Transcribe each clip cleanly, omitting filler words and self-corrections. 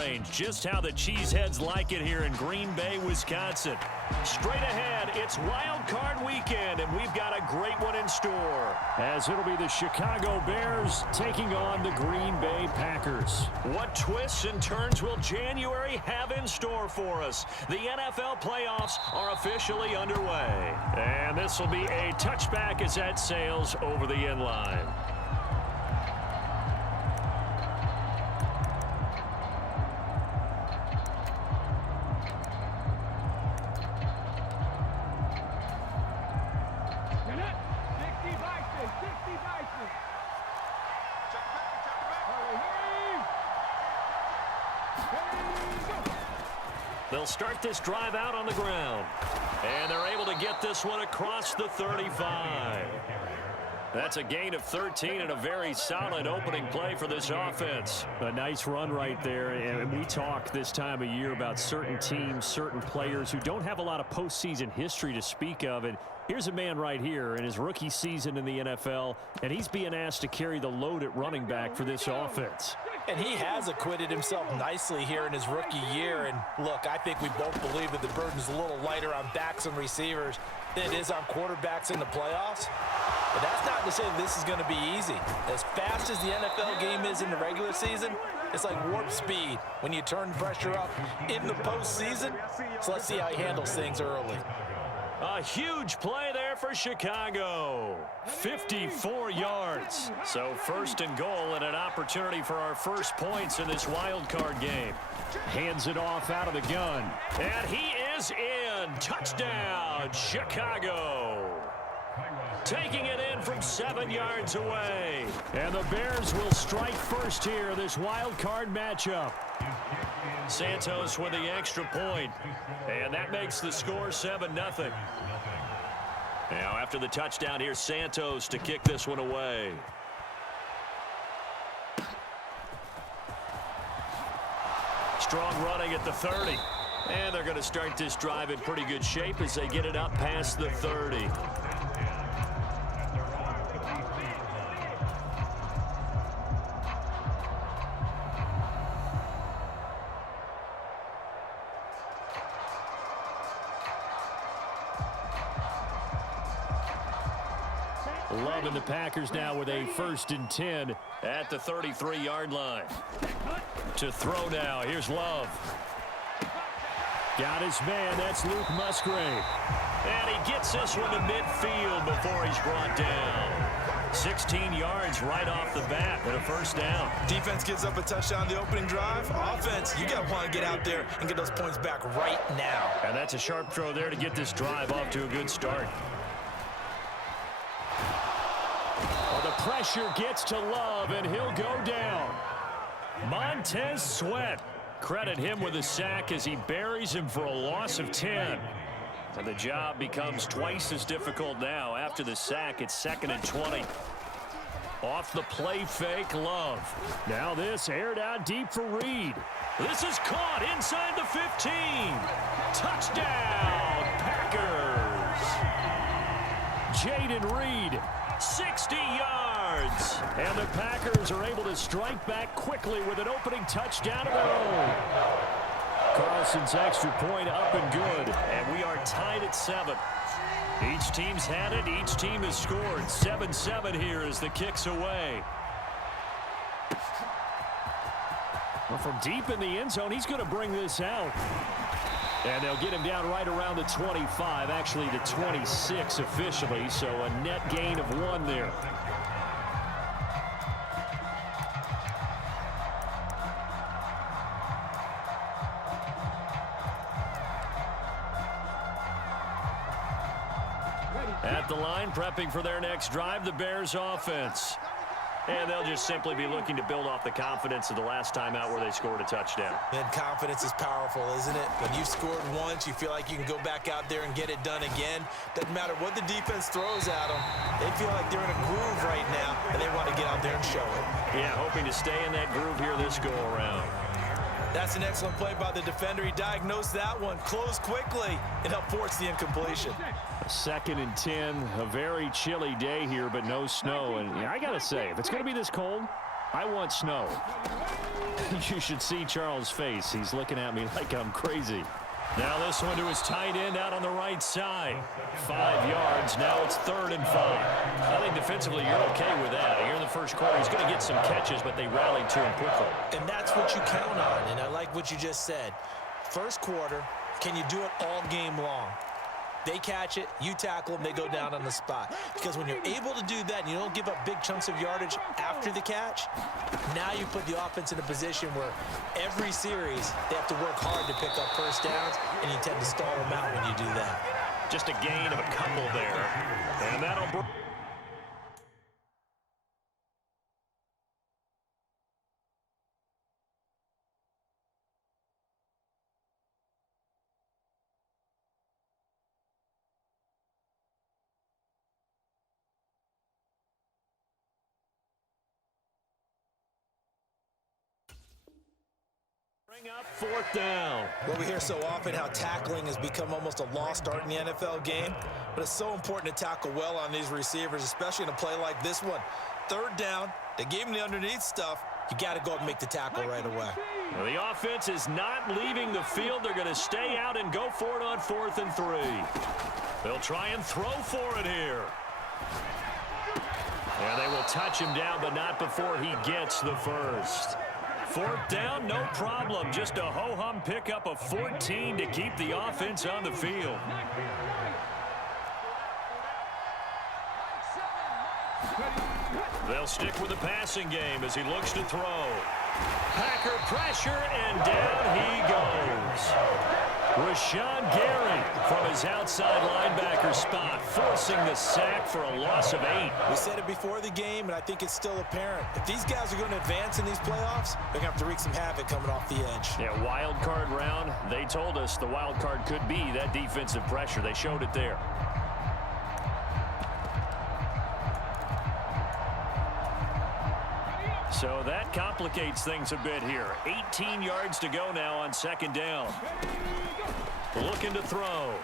range. Just how the Cheeseheads like it here in Green Bay, Wisconsin. Straight ahead, it's Wild Card Weekend, and we've got a great one in store. As it'll be the Chicago Bears taking on the Green Bay Packers. What twists and turns will January have in store for us? The NFL playoffs are officially underway. And this will be a touchback as that sails over the end line. They'll start this drive out on the ground. And they're able to get this one across the 35. That's a gain of 13 and a very solid opening play for this offense. A nice run right there. And we talk this time of year about certain teams, certain players who don't have a lot of postseason history to speak of. And here's a man right here in his rookie season in the NFL, and he's being asked to carry the load at running back for this offense. And he has acquitted himself nicely here in his rookie year. And look, I think we both believe that the burden's a little lighter on backs and receivers than it is on quarterbacks in the playoffs. But that's not to say this is going to be easy. As fast as the NFL game is in the regular season, it's like warp speed when you turn pressure up in the postseason. So let's see how he handles things early. A huge play there for Chicago. 54 yards. So first and goal and an opportunity for our first points in this wild card game. Hands it off out of the gun. And he is in. Touchdown, Chicago. Taking it in from 7 yards away. And the Bears will strike first here, this wild card matchup. Santos with the extra point. And that makes the score 7-0. Now after the touchdown, here's Santos to kick this one away. Strong running at the 30. And they're going to start this drive in pretty good shape as they get it up past the 30. Loving the Packers now with a 1st and 10 at the 33-yard line. To throw now, here's Love. Got his man, that's Luke Musgrave. And he gets this one to midfield before he's brought down. 16 yards right off the bat and a first down. Defense gives up a touchdown the opening drive. Offense, you got to want to get out there and get those points back right now. And that's a sharp throw there to get this drive off to a good start. The pressure gets to Love, and he'll go down. Montez Sweat. Credit him with a sack as he buries him for a loss of 10. And the job becomes twice as difficult now. After the sack, it's 2nd and 20. Off the play fake, Love. Now this aired out deep for Reed. This is caught inside the 15. Touchdown, Packers. Jaden Reed. 60 yards. And the Packers are able to strike back quickly with an opening touchdown of their own. Carlson's extra point up and good. And we are tied at 7. Each team's had it. Each team has scored. 7-7 here as the kick's away. Well, from deep in the end zone, he's going to bring this out. And they'll get him down right around the 25, actually the 26 officially, so a net gain of 1 there. At the line, prepping for their next drive, the Bears offense. And they'll just simply be looking to build off the confidence of the last time out where they scored a touchdown. And confidence is powerful, isn't it? When you've scored once, you feel like you can go back out there and get it done again. Doesn't matter what the defense throws at them. They feel like they're in a groove right now, and they want to get out there and show it. Yeah, hoping to stay in that groove here this go-around. That's an excellent play by the defender. He diagnosed that one, closed quickly, and helped force the incompletion. 2nd and 10, a very chilly day here, but no snow. And yeah, I got to say, if it's going to be this cold, I want snow. You should see Charles' face. He's looking at me like I'm crazy. Now this one to his tight end out on the right side. 5 yards. Now it's 3rd and 5. I think defensively you're okay with that. Here in the first quarter, he's going to get some catches, but they rallied to him quickly. And that's what you count on, and I like what you just said. First quarter, can you do it all game long? They catch it, you tackle them, they go down on the spot. Because when you're able to do that and you don't give up big chunks of yardage after the catch, now you put the offense in a position where every series they have to work hard to pick up first downs, and you tend to stall them out when you do that. Just a gain of a couple there. And that'll bring... Up 4th down. Well, we hear so often how tackling has become almost a lost art in the NFL game, but it's so important to tackle well on these receivers, especially in a play like this one. 3rd down, they gave him the underneath stuff. You got to go up and make the tackle right away. Well, the offense is not leaving the field. They're going to stay out and go for it on 4th and 3. They'll try and throw for it here. And they will touch him down, but not before he gets the first. 4th down, no problem. Just a ho-hum pickup of 14 to keep the offense on the field. They'll stick with the passing game as he looks to throw. Packer pressure, and down he goes. Rashawn Gary from his outside linebacker spot, forcing the sack for a loss of 8. We said it before the game, and I think it's still apparent. If these guys are going to advance in these playoffs, they're going to have to wreak some havoc coming off the edge. Yeah, wild card round. They told us the wild card could be that defensive pressure. They showed it there. So that complicates things a bit here. 18 yards to go now on 2nd down. Looking to throw.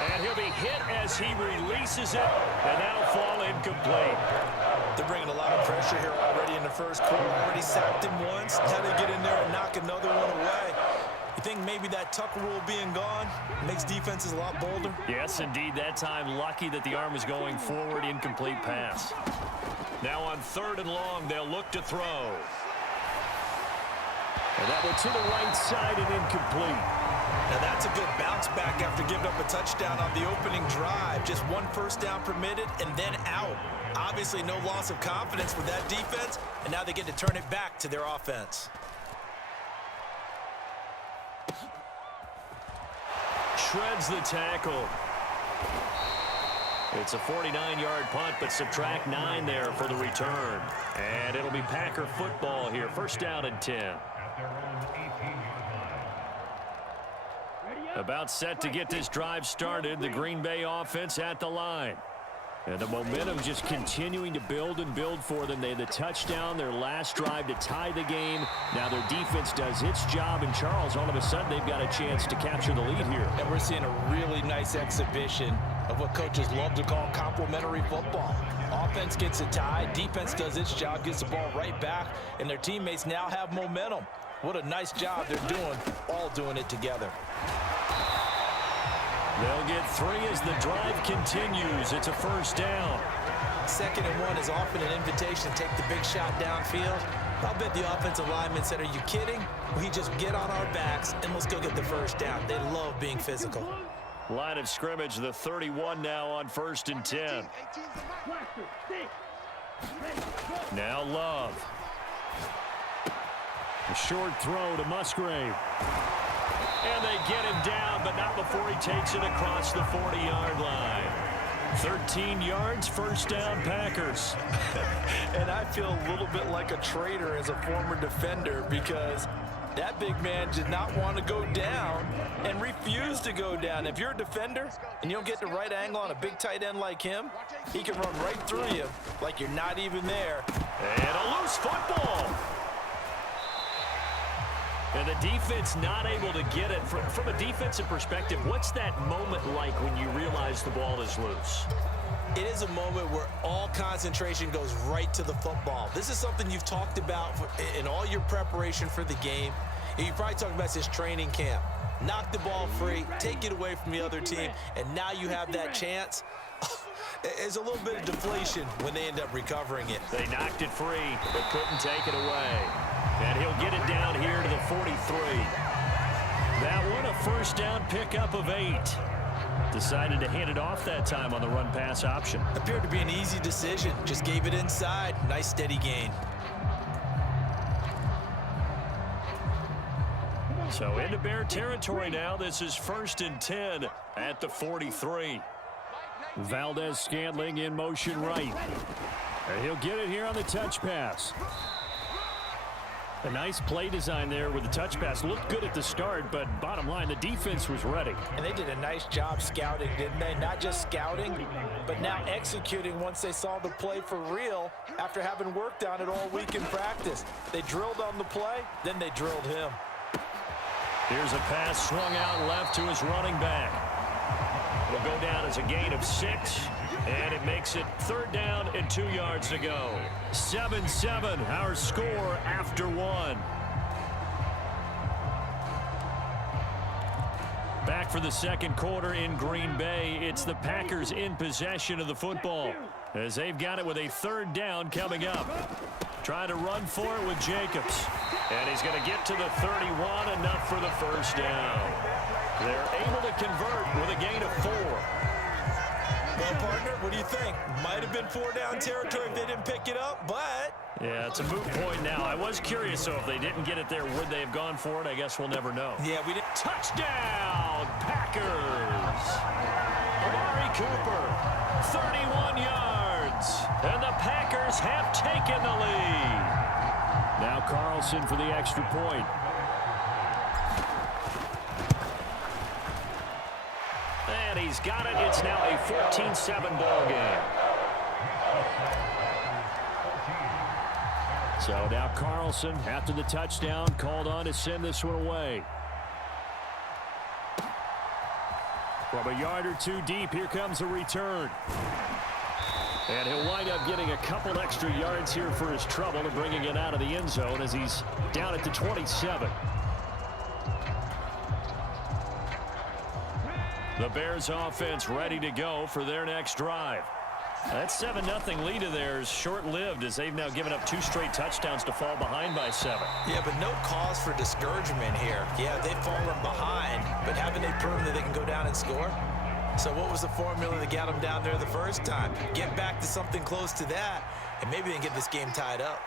And he'll be hit as he releases it, and that'll fall incomplete. They're bringing a lot of pressure here already in the first quarter. Already sacked him once. How to get in there and knock another one away. You think maybe that Tucker rule being gone makes defenses a lot bolder? Yes, indeed. That time, lucky that the arm was going forward. Incomplete pass. Now on 3rd and long, they'll look to throw. And that went to the right side and incomplete. Now that's a good bounce back after giving up a touchdown on the opening drive. Just 1 first down permitted and then out. Obviously no loss of confidence with that defense, and now they get to turn it back to their offense. Shreds the tackle. It's a 49-yard punt, but subtract 9 there for the return. And it'll be Packer football here. 1st down and 10. About set to get this drive started. The Green Bay offense at the line. And the momentum just continuing to build and build for them. They had the touchdown, their last drive to tie the game. Now their defense does its job, and Charles, all of a sudden, they've got a chance to capture the lead here. And we're seeing a really nice exhibition of what coaches love to call complementary football. Offense gets a tie, defense does its job, gets the ball right back, and their teammates now have momentum. What a nice job they're doing, all doing it together. They'll get 3 as the drive continues. It's a 1st down. 2nd and 1 is often an invitation to take the big shot downfield. I'll bet the offensive lineman said, are you kidding? We just get on our backs and let's go get the 1st down. They love being physical. Line of scrimmage, the 31 now on 1st and 10. Now Love. A short throw to Musgrave. And they get him down, but not before he takes it across the 40-yard line. 13 yards, 1st down, Packers. And I feel a little bit like a traitor as a former defender because that big man did not want to go down and refused to go down. If you're a defender and you don't get the right angle on a big tight end like him, he can run right through you like you're not even there. And a loose football. And the defense not able to get it. From a defensive perspective, what's that moment like when you realize the ball is loose? It is a moment where all concentration goes right to the football. This is something you've talked about in all your preparation for the game. You probably talked about this training camp. Knock the ball free, take it away from the other team, and now you have that chance. There's a little bit of deflation when they end up recovering it. They knocked it free, but couldn't take it away. And he'll get it down here to the 43. That one, a first down pickup of 8. Decided to hand it off that time on the run-pass option. Appeared to be an easy decision. Just gave it inside. Nice, steady gain. So into Bear territory now. This is 1st and 10 at the 43. Valdez-Scantling in motion right. And he'll get it here on the touch pass. A nice play design there with the touch pass. Looked good at the start, but bottom line, the defense was ready. And they did a nice job scouting, didn't they? Not just scouting, but now executing once they saw the play for real after having worked on it all week in practice. They drilled on the play, then they drilled him. Here's a pass swung out left to his running back. It'll go down as a gain of 6, and it makes it 3rd down and 2 yards to go. 7-7, our score after 1. Back for the second quarter in Green Bay. It's the Packers in possession of the football as they've got it with a 3rd down coming up. Trying to run for it with Jacobs. And he's going to get to the 31, enough for the first down. They're able to convert with a gain of 4. Well, partner, what do you think? Might have been 4-down territory if they didn't pick it up, but... Yeah, it's a moot point now. I was curious, so if they didn't get it there, would they have gone for it? I guess we'll never know. Yeah, we didn't... Touchdown, Packers! Amari Cooper, 31 yards. And the Packers have taken the lead. Now Carlson for the extra point. And he's got it. It's now a 14-7 ball game. So now Carlson, after the touchdown, called on to send this one away. From a yard or 2 deep, here comes a return. And he'll wind up getting a couple extra yards here for his trouble and bringing it out of the end zone as he's down at the 27. The Bears offense ready to go for their next drive. That 7-0 lead of theirs short-lived as they've now given up 2 straight touchdowns to fall behind by 7. Yeah, but no cause for discouragement here. Yeah, they've fallen behind, but haven't they proven that they can go down and score? So what was the formula that got them down there the first time? Get back to something close to that, and maybe they can get this game tied up.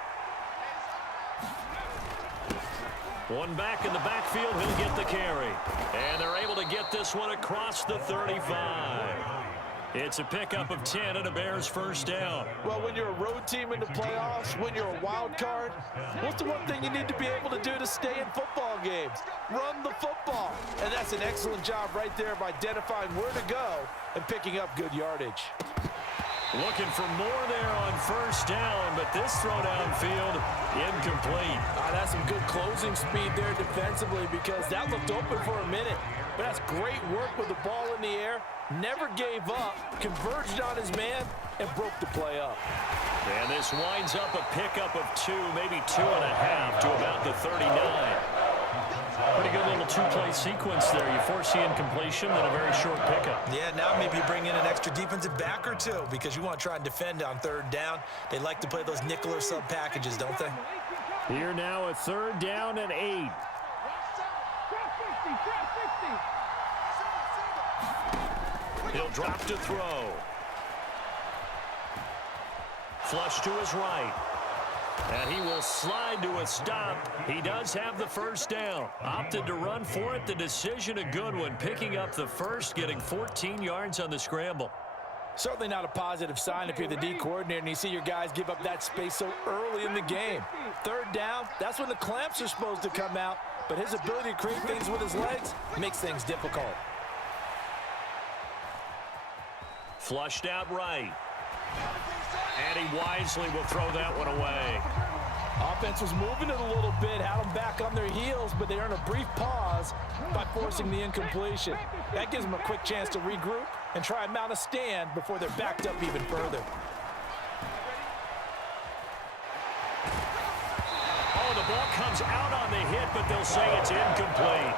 One back in the backfield, he'll get the carry. And they're able to get this one across the 35. It's a pickup of 10 and a Bears first down. Well, when you're a road team in the playoffs, when you're a wild card, what's the one thing you need to be able to do to stay in football games? Run the football. And that's an excellent job right there of identifying where to go and picking up good yardage. Looking for more there on first down, but this throw downfield incomplete. That's some good closing speed there defensively because that looked open for a minute. But that's great work with the ball in the air. Never gave up, converged on his man, and broke the play up. And this winds up a pickup of 2, maybe 2.5 to about the 39. Pretty good little 2-play sequence there. You force the incompletion, then a very short pickup. Yeah, now maybe you bring in an extra defensive back or 2 because you want to try and defend on 3rd down. They like to play those nickel or sub packages, don't they? Here now a 3rd down and 8. He'll drop to throw. Flush to his right. And he will slide to a stop. He does have the first down. Opted to run for it. The decision a good one. Picking up the first, getting 14 yards on the scramble. Certainly not a positive sign if you're the D coordinator and you see your guys give up that space so early in the game. 3rd down, that's when the clamps are supposed to come out. But his ability to create things with his legs makes things difficult. Flushed out right. And he wisely will throw that one away. Offense was moving it a little bit, had them back on their heels, but they earned a brief pause by forcing the incompletion. That gives them a quick chance to regroup and try and mount a stand before they're backed up even further. Oh, the ball comes out on the hit, but they'll say it's incomplete.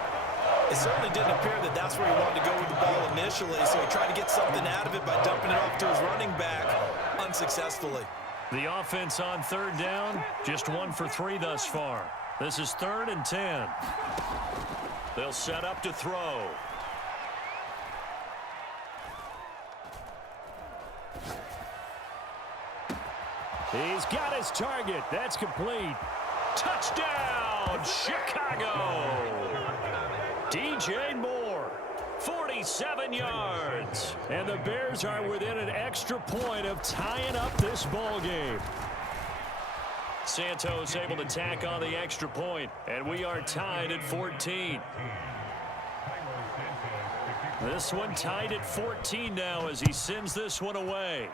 It certainly didn't appear that that's where he wanted to go with the ball initially, so he tried to get something out of it by dumping it off to his running back unsuccessfully. The offense on third down, just 1 for 3 thus far. This is 3rd and 10. They'll set up to throw. He's got his target. That's complete. Touchdown, Chicago! DJ Moore, 47 yards. And the Bears are within an extra point of tying up this ball game. Santos able to tack on the extra point, and we are tied at 14. This one tied at 14 now as he sends this one away.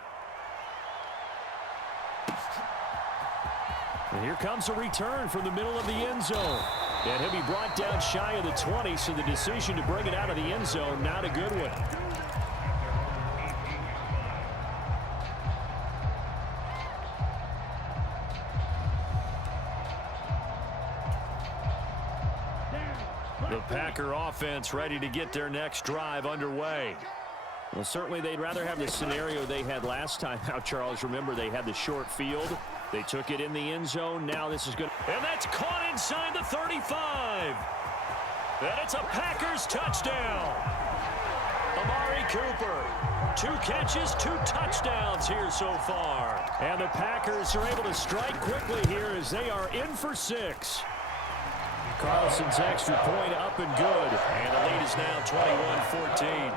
And here comes a return from the middle of the end zone. And he'll be brought down shy of the 20, so the decision to bring it out of the end zone, not a good one. The Packer offense ready to get their next drive underway. Well, certainly they'd rather have the scenario they had last time out, Charles. Remember, they had the short field. They took it in the end zone. Now this is good. And that's caught inside the 35. And it's a Packers touchdown. Amari Cooper, 2 catches, 2 touchdowns here so far. And the Packers are able to strike quickly here as they are in for 6. Carlson's extra point up and good. And the lead is now 21-14.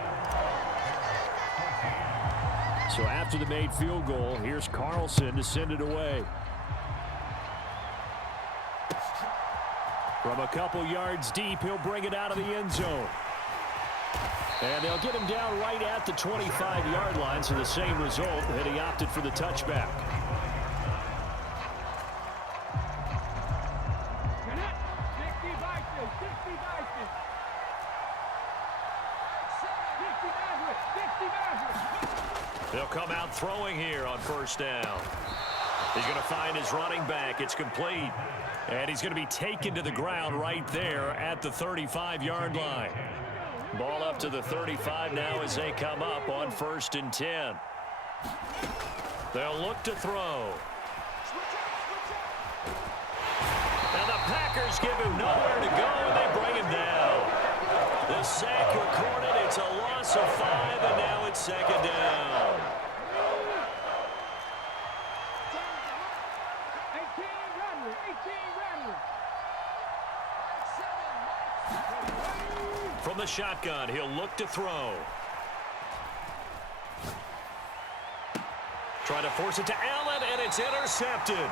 So after the made field goal, here's Carlson to send it away. From a couple yards deep, he'll bring it out of the end zone. And they'll get him down right at the 25-yard line, so the same result, that he opted for the touchback. They'll come out throwing here on first down. He's going to find his running back. It's complete. And he's going to be taken to the ground right there at the 35-yard line. Ball up to the 35 now as they come up on 1st and 10. They'll look to throw. And the Packers give him nowhere to go, and they bring him down. The sack recorded. It's a loss of 5, and now it's 2nd down. From the shotgun, he'll look to throw. Trying to force it to Allen, and it's intercepted.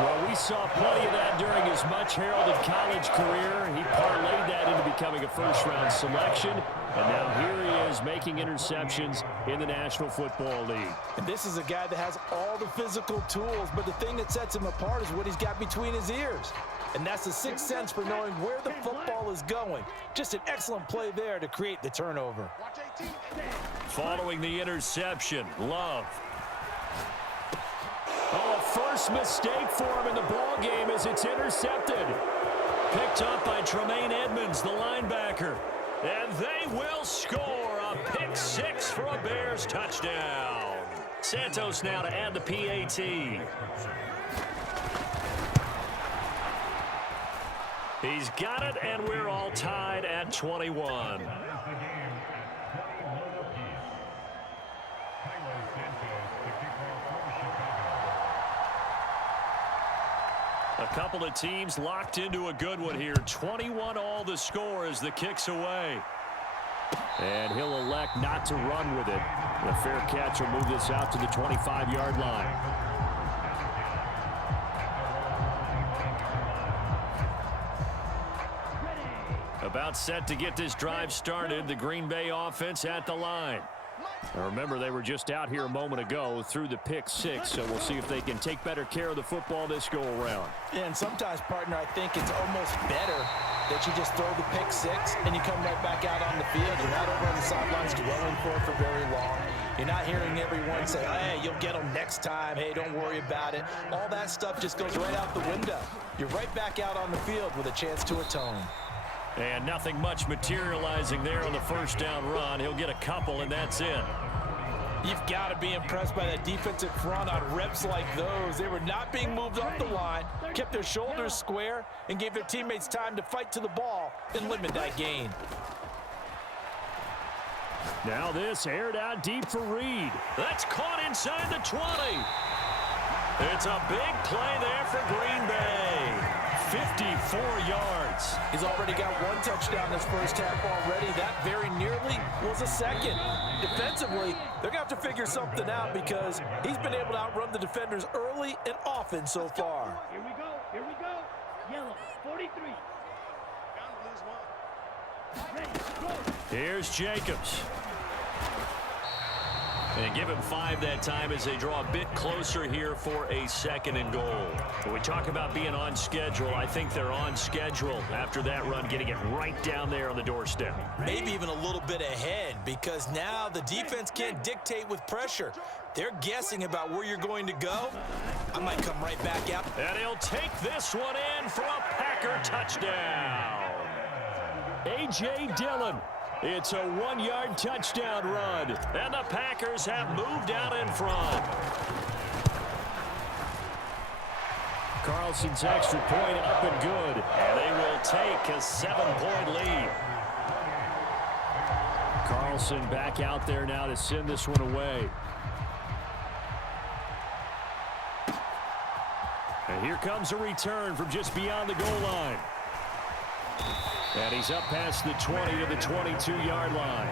Well, we saw plenty of that during his much-heralded college career. He parlayed that into becoming a first-round selection, and now here he is making interceptions in the National Football League. And this is a guy that has all the physical tools, but the thing that sets him apart is what he's got between his ears. And that's the 6th sense for knowing where the football is going. Just an excellent play there to create the turnover. Following the interception, Love. Oh, a first mistake for him in the ball game as it's intercepted. Picked up by Tremaine Edmonds, the linebacker. And they will score a pick 6 for a Bears touchdown. Santos now to add the PAT. He's got it, and we're all tied at 21. A couple of teams locked into a good one here. 21 all the score as the kick's away. And he'll elect not to run with it. The fair catch will move this out to the 25-yard line. About set to get this drive started. The Green Bay offense at the line. Now remember, they were just out here a moment ago through the pick 6, so we'll see if they can take better care of the football this go-around. And sometimes, partner, I think it's almost better that you just throw the pick six and you come right back out on the field. You're not over on the sidelines dwelling for it for very long. You're not hearing everyone say, hey, you'll get them next time. Hey, don't worry about it. All that stuff just goes right out the window. You're right back out on the field with a chance to atone. And nothing much materializing there on the first down run. He'll get a couple, and that's it. You've got to be impressed by that defensive front on reps like those. They were not being moved off the line, kept their shoulders square, and gave their teammates time to fight to the ball and limit that gain. Now this aired out deep for Reed. That's caught inside the 20. It's a big play there for Green Bay. 54 yards. He's already got one touchdown this first half already. That very nearly was a second. Defensively, they're going to have to figure something out because he's been able to outrun the defenders early and often so far. Here we go. Here we go. Yellow, 43. Here's Jacobs. And give him 5 that time as they draw a bit closer here for a 2nd and goal. When we talk about being on schedule, I think they're on schedule after that run, getting it right down there on the doorstep. Maybe even a little bit ahead because now the defense can't dictate with pressure. They're guessing about where you're going to go. I might come right back out. And he'll take this one in for a Packer touchdown. A.J. Dillon. It's a 1-yard touchdown run. And the Packers have moved out in front. Carlson's extra point up and good. And they will take a 7-point lead. Carlson back out there now to send this one away. And here comes a return from just beyond the goal line. And he's up past the 20 to the 22-yard line.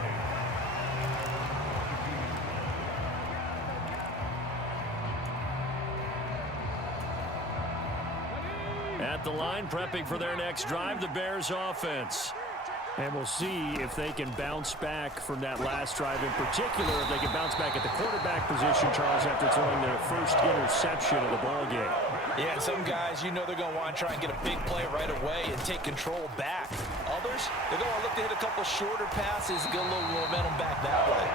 At the line, prepping for their next drive, the Bears offense. And we'll see if they can bounce back from that last drive in particular, if they can bounce back at the quarterback position, Charles, after throwing their first interception of the ballgame. Yeah, and some guys, you know they're going to want to try and get a big play right away and take control back. Others, they're going to look to hit a couple shorter passes, get a little momentum back that way.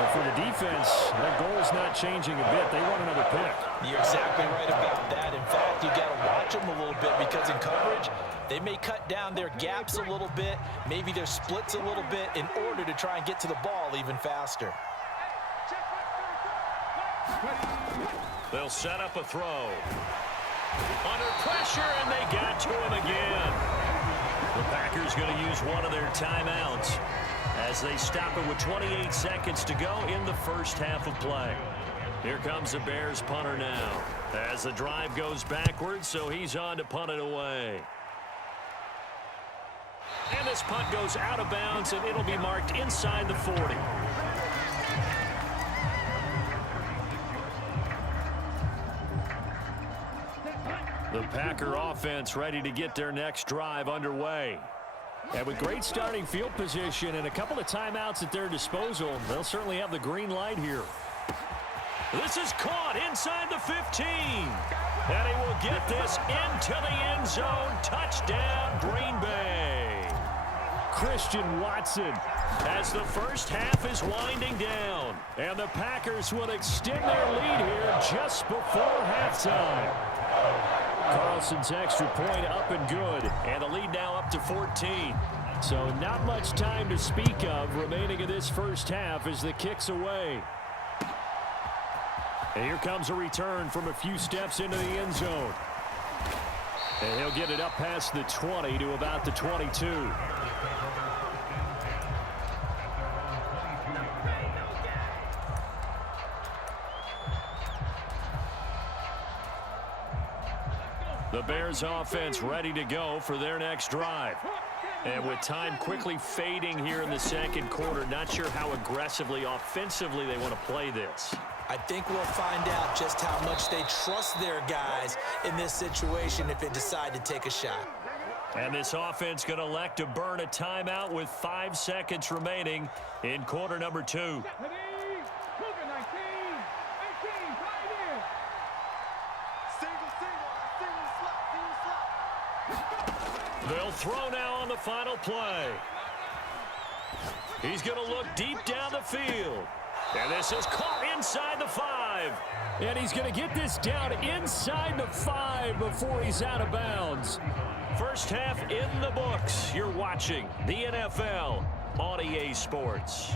But for the defense, their goal's not changing a bit. They want another pick. You're exactly right about that. In fact, you got to watch them a little bit because in coverage, they may cut down their gaps a little bit, maybe their splits a little bit in order to try and get to the ball even faster. They'll set up a throw. Under pressure, and they got to him again. The Packers going to use one of their timeouts as they stop it with 28 seconds to go in the first half of play. Here comes the Bears punter now as the drive goes backwards, so he's on to punt it away. And this punt goes out of bounds, and it'll be marked inside the 40. The Packer offense ready to get their next drive underway. And with great starting field position and a couple of timeouts at their disposal, they'll certainly have the green light here. This is caught inside the 15. And he will get this into the end zone. Touchdown, Green Bay. Christian Watson. As the first half is winding down. And the Packers will extend their lead here just before halftime. Carlson's extra point up and good. And the lead now up to 14. So not much time to speak of remaining in this first half as the kick's away. And here comes a return from a few steps into the end zone. And he'll get it up past the 20 to about the 22. The Bears offense ready to go for their next drive. And with time quickly fading here in the second quarter, not sure how aggressively, offensively they want to play this. I think we'll find out just how much they trust their guys in this situation if they decide to take a shot. And this offense going to elect to burn a timeout with 5 seconds remaining in quarter number 2. They'll throw now on the final play. He's going to look deep down the field. And this is caught inside the 5. And he's going to get this down inside the 5 before he's out of bounds. First half in the books. You're watching the NFL on EA Sports.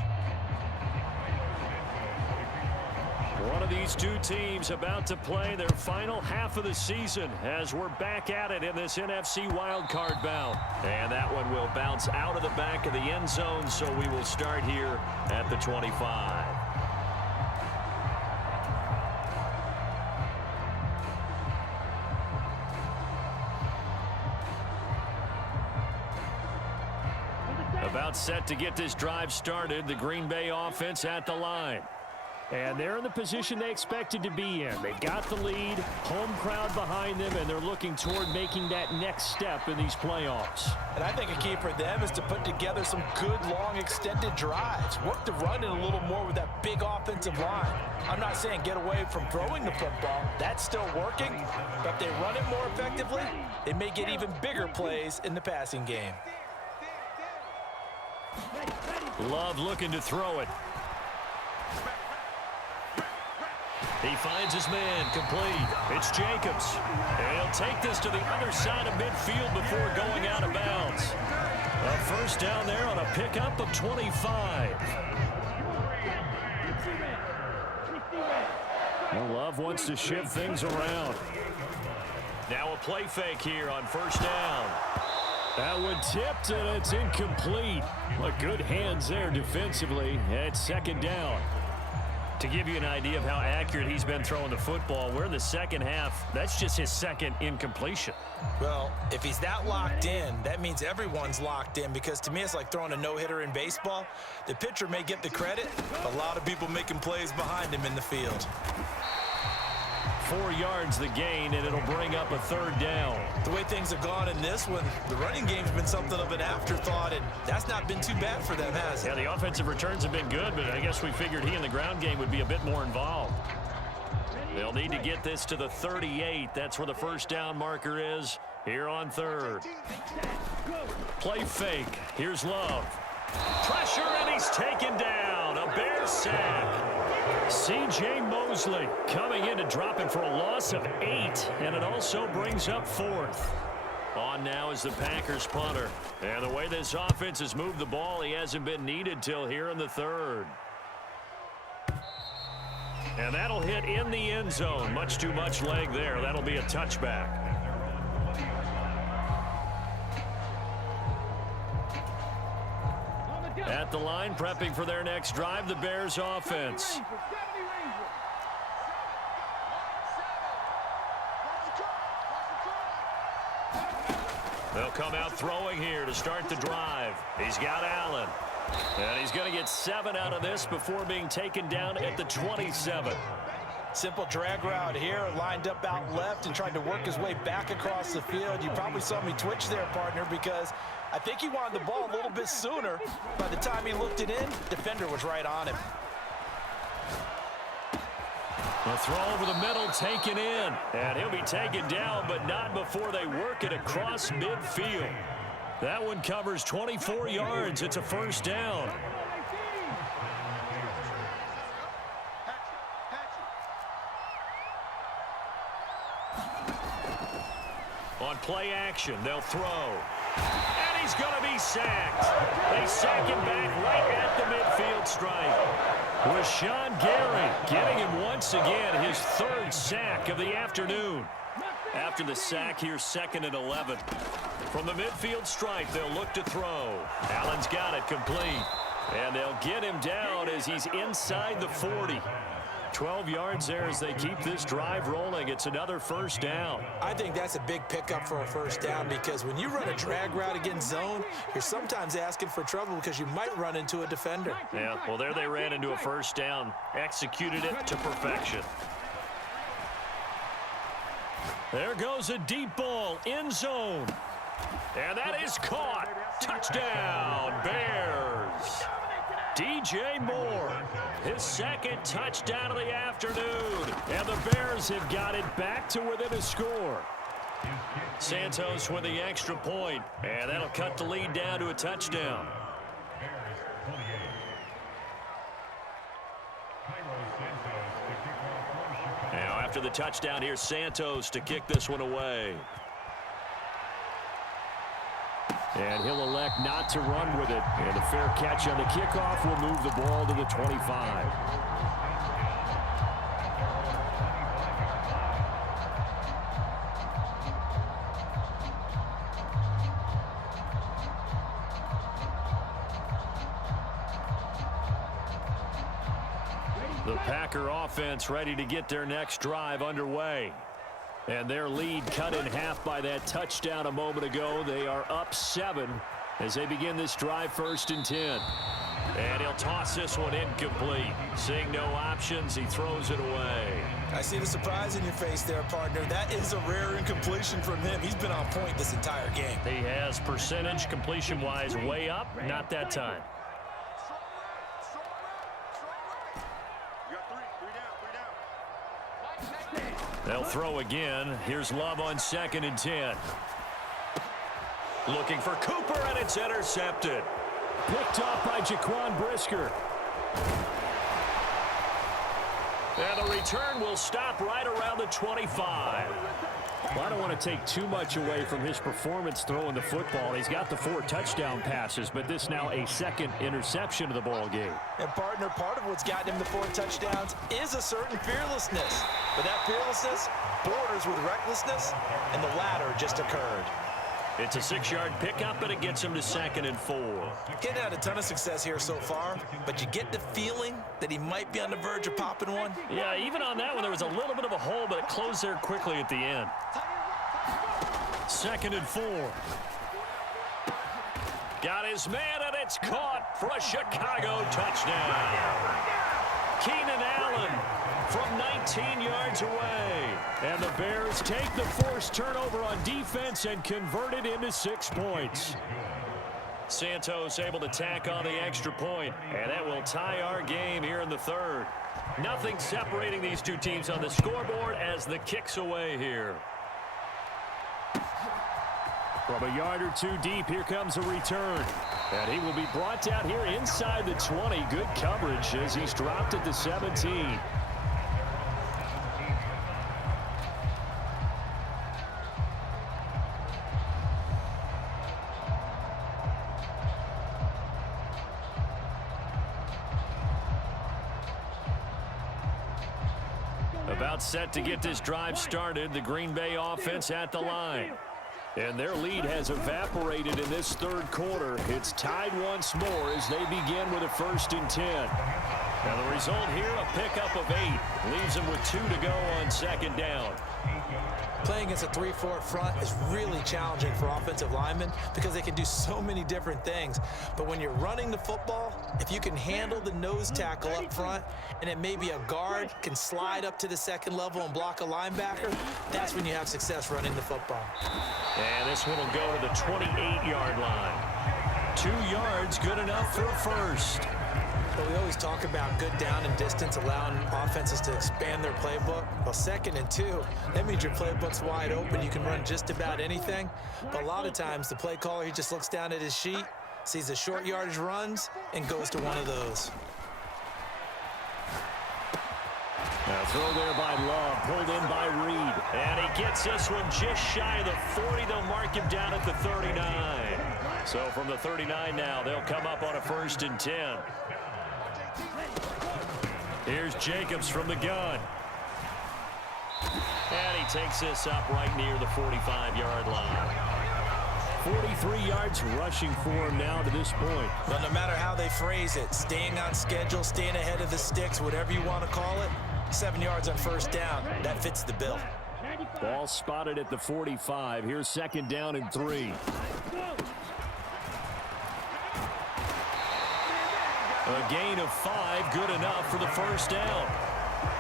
One of these two teams about to play their final half of the season as we're back at it in this NFC wildcard bout. And that one will bounce out of the back of the end zone, so we will start here at the 25. About set to get this drive started, the Green Bay offense at the line. And they're in the position they expected to be in. They've got the lead, home crowd behind them, and they're looking toward making that next step in these playoffs. And I think a key for them is to put together some good, long, extended drives. Work the run in a little more with that big offensive line. I'm not saying get away from throwing the football. That's still working. But if they run it more effectively, they may get even bigger plays in the passing game. Love looking to throw it. He finds his man complete. It's Jacobs. And he'll take this to the other side of midfield before going out of bounds. A first down there on a pickup of 25. Well, Love wants to shift things around. Now a play fake here on first down. That one tipped, and it's incomplete. But good hands there defensively at second down. To give you an idea of how accurate he's been throwing the football, we're in the second half. That's just his second incompletion. Well, if he's that locked in, that means everyone's locked in, because to me it's like throwing a no-hitter in baseball. The pitcher may get the credit, a lot of people making plays behind him in the field. 4 yards the gain, and it'll bring up a third down. The way things have gone in this one, the running game's been something of an afterthought, and that's not been too bad for them, has it? Yeah, the offensive returns have been good, but I guess we figured he in the ground game would be a bit more involved. They'll need to get this to the 38. That's where the first down marker is here on third. Play fake. Here's Love. Pressure, and he's taken down. A Bear sack. C.J. Mosley coming in to drop him for a loss of 8, and it also brings up fourth. On now is the Packers punter. And the way this offense has moved the ball, he hasn't been needed till here in the third. And that'll hit in the end zone. Much too much leg there. That'll be a touchback. At the line, prepping for their next drive, the Bears offense. They'll come out throwing here to start the drive. He's got Allen. And he's going to get 7 out of this before being taken down at the 27. Simple drag route here, lined up out left and tried to work his way back across the field. You probably saw me twitch there, partner, because I think he wanted the ball a little bit sooner. By the time he looked it in, defender was right on him. A throw over the middle, taken in. And he'll be taken down, but not before they work it across midfield. That one covers 24 yards. It's a first down. On play action, they'll throw. And he's going to be sacked. They sack him back right at the midfield stripe. Rashawn Gary getting him once again, his third sack of the afternoon. After the sack, here's 2nd and 11. From the midfield stripe, they'll look to throw. Allen's got it complete. And they'll get him down as he's inside the 40. 12 yards there as they keep this drive rolling. It's another first down. I think that's a big pickup for a first down, because when you run a drag route against zone, you're sometimes asking for trouble because you might run into a defender. Yeah, well, there they ran into a first down. Executed it to perfection. There goes a deep ball, end zone. And that is caught. Touchdown, Bears. DJ Moore, his second touchdown of the afternoon. And the Bears have got it back to within a score. Santos with the extra point, and that'll cut the lead down to a touchdown. Now after the touchdown, here's Santos to kick this one away. And he'll elect not to run with it. And a fair catch on the kickoff will move the ball to the 25. The Packer offense ready to get their next drive underway. And their lead cut in half by that touchdown a moment ago. They are up 7 as they begin this drive, 1st and 10. And he'll toss this one incomplete. Seeing no options, he throws it away. I see the surprise in your face there, partner. That is a rare incompletion from him. He's been on point this entire game. He has percentage completion-wise way up, not that time. They'll throw again. Here's Love on 2nd and 10. Looking for Cooper, and it's intercepted. Picked off by Jaquan Brisker. And the return will stop right around the 25. Well, I don't want to take too much away from his performance throwing the football. He's got the 4 touchdown passes, but this now a 2nd interception of the ball game. And partner, part of what's gotten him the 4 touchdowns is a certain fearlessness. But that fearlessness borders with recklessness, and the latter just occurred. It's a 6-yard pickup, and it gets him to 2nd and 4. Getting had a ton of success here so far, but you get the feeling that he might be on the verge of popping one. Yeah, even on that one, there was a little bit of a hole, but it closed there quickly at the end. 2nd and 4. Got his man, and it's caught for a Chicago touchdown. Keenan Allen from 19 yards away. And the Bears take the forced turnover on defense and convert it into 6 points. Santos able to tack on the extra point, and that will tie our game here in the 3rd. Nothing separating these two teams on the scoreboard as the kick's away here. From a yard or 2 deep, here comes a return. And he will be brought down here inside the 20. Good coverage as he's dropped at the 17. About set to get this drive started, the Green Bay offense at the line. And their lead has evaporated in this 3rd quarter. It's tied once more as they begin with a 1st and 10. Now the result here, a pickup of 8. Leaves them with 2 to go on 2nd down. Playing against a 3-4 front is really challenging for offensive linemen because they can do so many different things. But when you're running the football, if you can handle the nose tackle up front, and it may be a guard can slide up to the 2nd level and block a linebacker, that's when you have success running the football. And this one will go to the 28-yard line. 2 yards, good enough for a first. But we always talk about good down and distance, allowing offenses to expand their playbook. Well, 2nd and 2, that means your playbook's wide open. You can run just about anything. But a lot of times, the play caller, he just looks down at his sheet, sees the short yardage runs, and goes to one of those. Now throw there by Love, pulled in by Reed. And he gets this one just shy of the 40. They'll mark him down at the 39. So from the 39 now, they'll come up on a 1st and 10. Here's Jacobs from the gun. And he takes this up right near the 45-yard line. 43 yards rushing for him now to this point. But no matter how they phrase it, staying on schedule, staying ahead of the sticks, whatever you want to call it, 7 yards on 1st down, that fits the bill. Ball spotted at the 45. Here's 2nd down and 3. A gain of 5, good enough for the 1st down.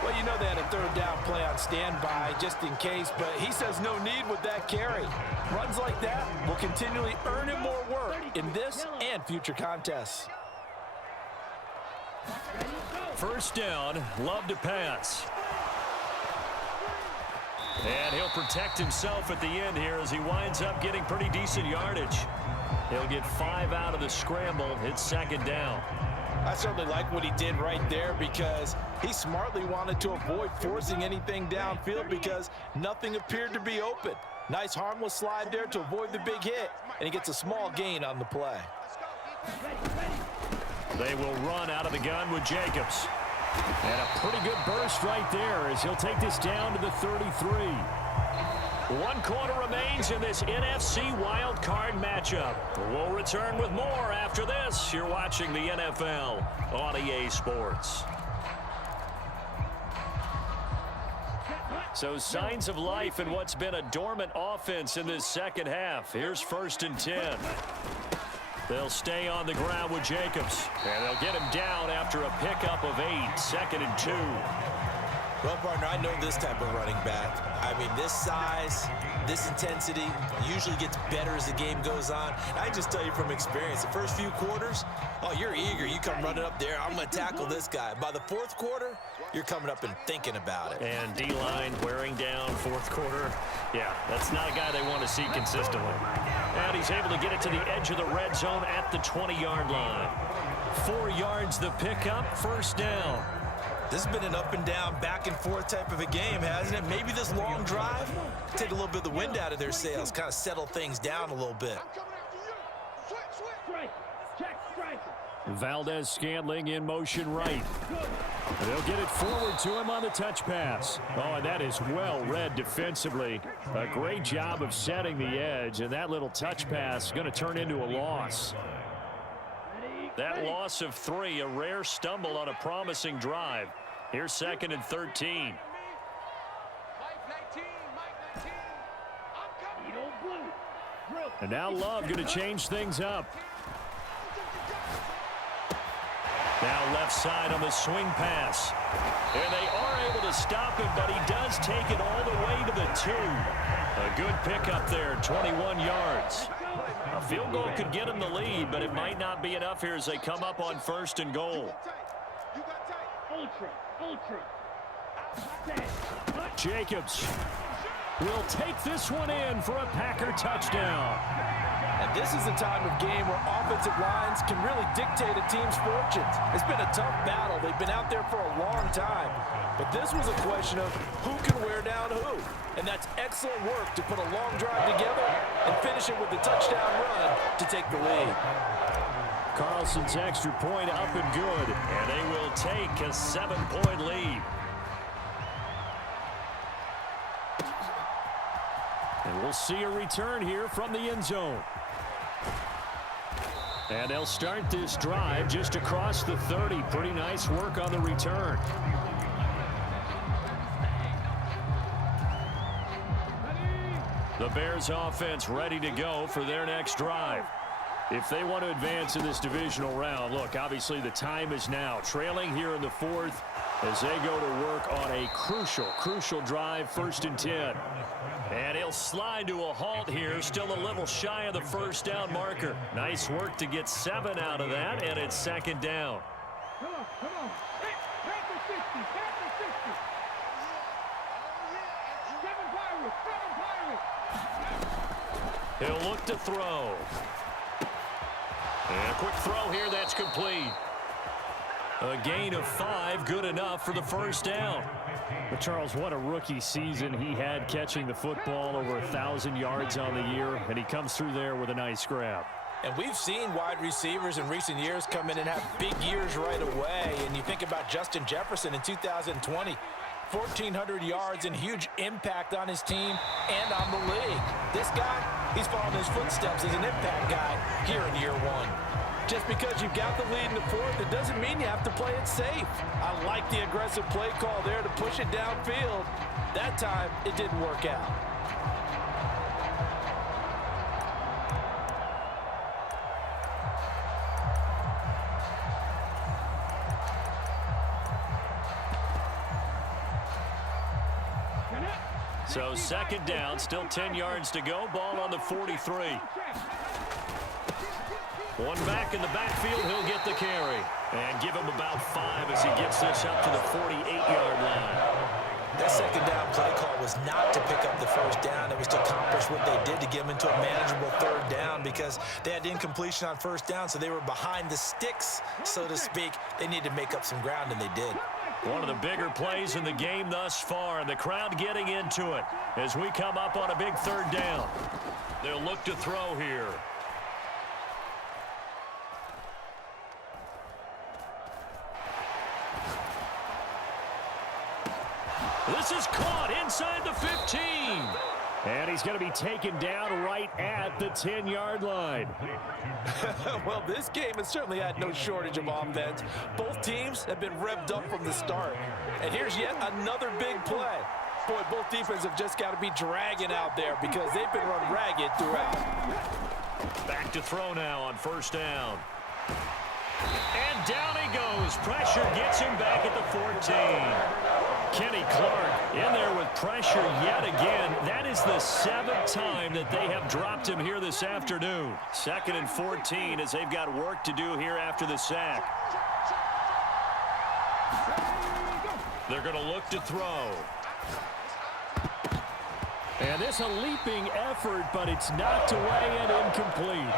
Well, you know they had a 3rd down play on standby just in case, but he says no need with that carry. Runs like that will continually earn him more work in this and future contests. 1st down, Love to pass. And he'll protect himself at the end here as he winds up getting pretty decent yardage. He'll get 5 out of the scramble. It's second down. I certainly like what he did right there because he smartly wanted to avoid forcing anything downfield because nothing appeared to be open. Nice harmless slide there to avoid the big hit, and he gets a small gain on the play. They will run out of the gun with Jacobs. And a pretty good burst right there as he'll take this down to the 33. 1 quarter remains in this NFC wild card matchup. We'll return with more after this. You're watching the NFL on EA Sports. So signs of life in what's been a dormant offense in this second half. Here's 1st and 10. They'll stay on the ground with Jacobs. And they'll get him down after a pickup of 8. 2nd and 2. Well, partner, I know this type of running back. I mean, this size, this intensity usually gets better as the game goes on. And I just tell you from experience, the first few quarters, oh, you're eager. You come running up there, I'm going to tackle this guy. By the 4th quarter, you're coming up and thinking about it. And D-line wearing down 4th quarter. Yeah, that's not a guy they want to see consistently. And he's able to get it to the edge of the red zone at the 20-yard line. 4 yards the pickup, 1st down. This has been an up and down, back and forth type of a game, hasn't it? Maybe this long drive, take a little bit of the wind out of their sails, kind of settle things down a little bit. Valdez-Scantling in motion right. They'll get it forward to him on the touch pass. Oh, and that is well read defensively. A great job of setting the edge, and that little touch pass is going to turn into a loss. That loss of 3, a rare stumble on a promising drive. Here's 2nd and 13. And now Love going to change things up. Now left side on the swing pass. And they are able to stop him, but he does take it all the way to the 2. A good pickup there, 21 yards. A field goal could get him the lead, but it might not be enough here as they come up on 1st and goal. Jacobs will take this one in for a Packer touchdown. And this is the time of game where offensive lines can really dictate a team's fortunes. It's been a tough battle. They've been out there for a long time. But this was a question of who can wear down who. And that's excellent work to put a long drive together and finish it with the touchdown run to take the lead. Carlson's extra point up and good. And they will take a 7-point lead. And we'll see a return here from the end zone. And they'll start this drive just across the 30. Pretty nice work on the return. The Bears offense ready to go for their next drive. If they want to advance in this divisional round, look, obviously the time is now. Trailing here in the 4th as they go to work on a crucial drive, 1st and 10. And he'll slide to a halt here, still a little shy of the 1st down marker. Nice work to get 7 out of that, and it's 2nd down. Come on. Back to 60, back to 60. 7 Pirates. He'll look to throw. And a quick throw here, that's complete. A gain of 5, good enough for the 1st down. But Charles, what a rookie season he had catching the football, over 1,000 yards on the year, and he comes through there with a nice grab. And we've seen wide receivers in recent years come in and have big years right away. And you think about Justin Jefferson in 2020, 1,400 yards and huge impact on his team and on the league. This guy, he's following his footsteps as an impact guy here in year 1. Just because you've got the lead in the 4th, it doesn't mean you have to play it safe. I like the aggressive play call there to push it downfield. That time, it didn't work out. So 2nd down, still 10 yards to go. Ball on the 43. One back in the backfield, he'll get the carry. And give him about 5 as he gets this up to the 48-yard line. That second down play call was not to pick up the first down. It was to accomplish what they did to get them into a manageable third down because they had incompletion on first down, so they were behind the sticks, so to speak. They needed to make up some ground, and they did. One of the bigger plays in the game thus far, and the crowd getting into it as we come up on a big third down. They'll look to throw here. This is caught inside the 15. And he's going to be taken down right at the 10-yard line. Well, this game has certainly had no shortage of offense. Both teams have been revved up from the start. And here's yet another big play. Boy, both defenses have just got to be dragging out there because they've been run ragged throughout. Back to throw now on first down. And down he goes. Pressure gets him back at the 14. Kenny Clark in there with pressure yet again. That is the 7th time that they have dropped him here this afternoon. 2nd and 14 as they've got work to do here after the sack. They're going to look to throw. And this a leaping effort, but it's knocked away and incomplete.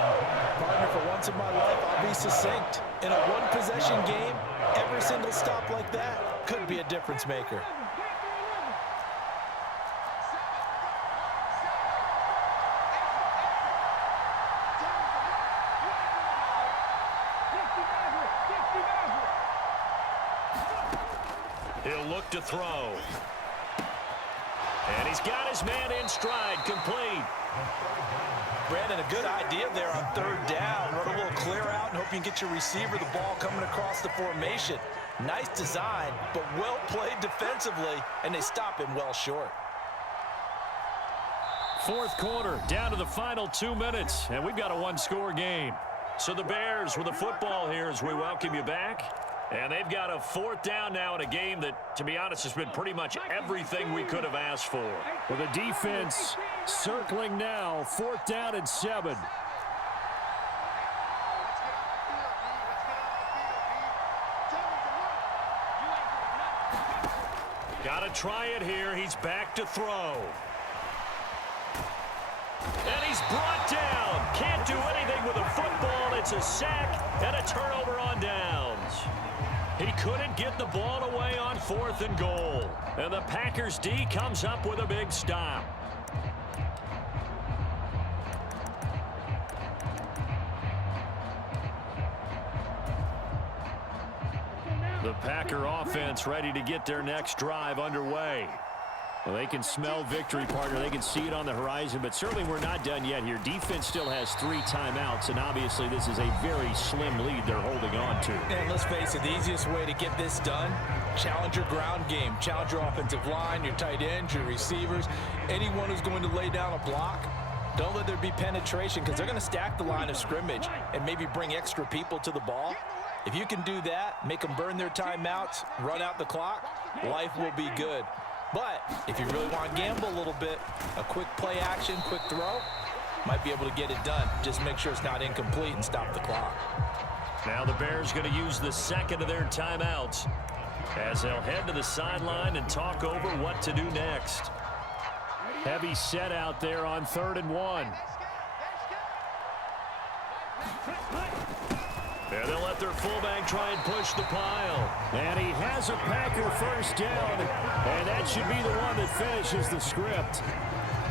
Partner, for once in my life, I'll be succinct. In a one-possession game, every single stop like that could be a difference maker. He'll look to throw. And he's got his man in stride, complete. Brandon, a good idea there on third down. Run a little clear out and hope you can get your receiver the ball coming across the formation. Nice design, but well played defensively, and they stop him well short. 4th quarter, down to the final 2 minutes, and we've got a one-score game. So the Bears with the football here as we welcome you back. And they've got a 4th down now in a game that, to be honest, has been pretty much everything we could have asked for. Well, the defense circling now, 4th down and 7. Got to try it here. He's back to throw. And he's brought down. Can't do anything with a football. It's a sack and a turnover on downs. He couldn't get the ball away on 4th and goal. And the Packers D comes up with a big stop. The Packer offense ready to get their next drive underway. Well, they can smell victory, partner. They can see it on the horizon, but certainly we're not done yet here. Defense still has 3 timeouts, and obviously this is a very slim lead they're holding on to. And let's face it, the easiest way to get this done, challenge your ground game. Challenge your offensive line, your tight ends, your receivers, anyone who's going to lay down a block. Don't let there be penetration because they're going to stack the line of scrimmage and maybe bring extra people to the ball. If you can do that, make them burn their timeouts, run out the clock, life will be good. But if you really want to gamble a little bit, a quick play action, quick throw, might be able to get it done. Just make sure it's not incomplete and stop the clock. Now the Bears going to use the 2nd of their timeouts as they'll head to the sideline and talk over what to do next. Heavy set out there on 3rd and 1. And they'll let their fullback try and push the pile. And he has a Packer first down, and that should be the one that finishes the script.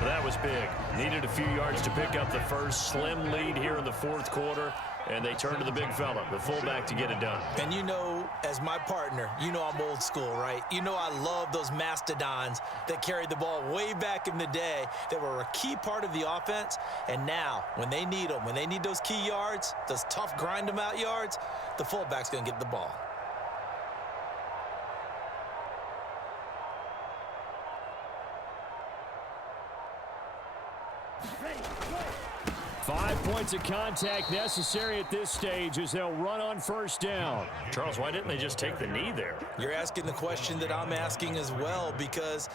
That was big. Needed a few yards to pick up the first. Slim lead here in the 4th quarter, and they turn to the big fella, the fullback, to get it done. And you know, as my partner, you know I'm old school, right? You know I love those mastodons that carried the ball way back in the day that were a key part of the offense. And now, when they need them, when they need those key yards, those tough grind-them-out yards, the fullback's going to get the ball. Five points of contact necessary at this stage as they'll run on first down. Charles, why didn't they just take the knee there? You're asking the question that I'm asking as well, because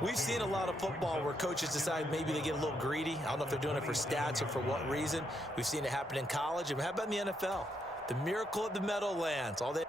we've seen a lot of football where coaches decide maybe they get a little greedy. I don't know if they're doing it for stats or for what reason. We've seen it happen in college. And how about in the NFL? The miracle at the Meadowlands. All they